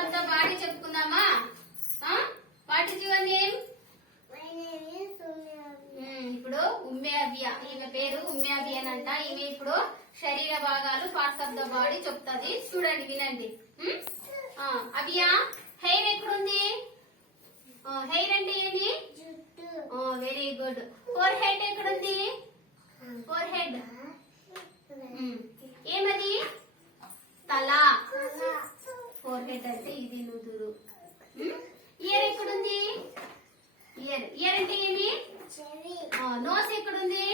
Of the body చెప్పుకుందామా? What is your name? ఇప్పుడు ఉమ్మే అవ్య, ఈమె పేరు ఉమ్మే అవ్య అంట. ఈమె ఇప్పుడు శరీర భాగాలు పార్ట్స్ ఆఫ్ ద బాడీ చెప్తుంది. చూడండి, వినండి. అవ్య, హెయిర్ ఎక్కడుంది? హెయిర్ అంటే ఏమి? Very good. ఫోర్ హెడ్ ఎక్కడుంది? ఫోర్ హెడ్ ఏమది? తల. ఫోర్ హెడ్ అంటే ఇది నుదురు. ఇయర్ ఎక్కడుంది? ఇయర్. ఇయర్ అంటే ఏమి? నోస్ ఎక్కడుంది?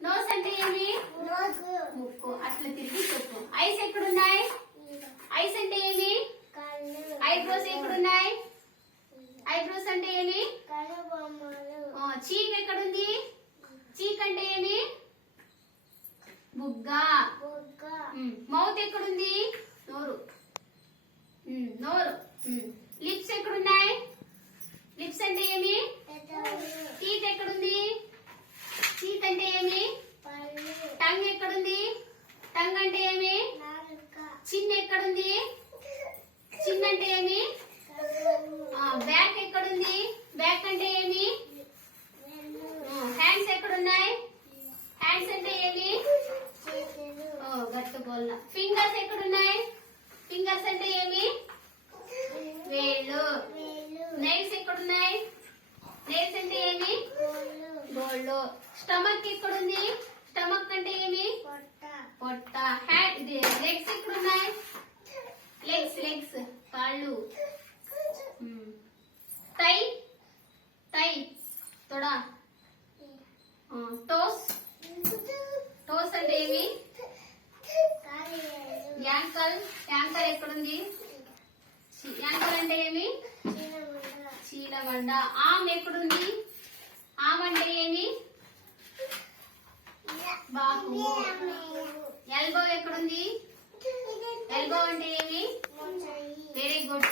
నోస్ అంటే ఏమి? ముక్కు. అట్లా తిరిగి చెప్పు. ఐస్ ఎక్కడున్నాయి? ఐస్ అంటే ఏమి? ఐబ్రోస్ ఎక్కడున్నాయి? ఐబ్రోస్ అంటే ఏమి? చీక్ ఎక్కడుంది? చీక్ అంటే ఏమి? బుగ్గ. మౌత్ ఎక్కడుంది? నోరు. నోరు. లిప్స్ ఎక్కడున్నాయి? లిప్స్ అంటే ఏమి? టీత్ ఎక్కడుంది? టీత్ అంటే ఏమి? టంగ్ ఎక్కడుంది? టంగ్ అంటే ఏమి? చిన్ ఎక్కడుంది? చిన్ అంటే ఏమి? బ్యాక్ ఎక్కడుంది? బ్యాక్ అంటే ఏమి? హ్యాండ్స్ ఎక్కడున్నాయి? హ్యాండ్స్ అంటే ఏమి? గట్టుకోళ్ళ. ఫింగర్స్ ఎక్కడున్నాయి? ఫింగర్స్ అంటే ఏమి? వేళ్ళు. నెయిల్స్ ఎక్కడున్నాయి? నెయిల్స్ అంటే ఏమి? గోళ్ళు. స్టమక్ ఎక్కడుంది? స్టమక్ అంటే ఏమి? పొట్ట. హ్యాండ్. లెగ్స్ ఎక్కడున్నాయి? లెగ్స్. లెగ్స్ కాళ్ళు. టై. టై తొడ. టోస్. టోస్ అంటే ఏమి? యాంకల్. యాంకల్ ఎక్కడుంది? యాంకల్ అంటే ఏమి? చీలమండ. ఆమ్ ఎక్కడుంది? ఆమ్ అంటే ఏమి? బాహు. ఎల్బో ఎక్కడుంది? ఎల్బో అంటే ఏమి? Very good.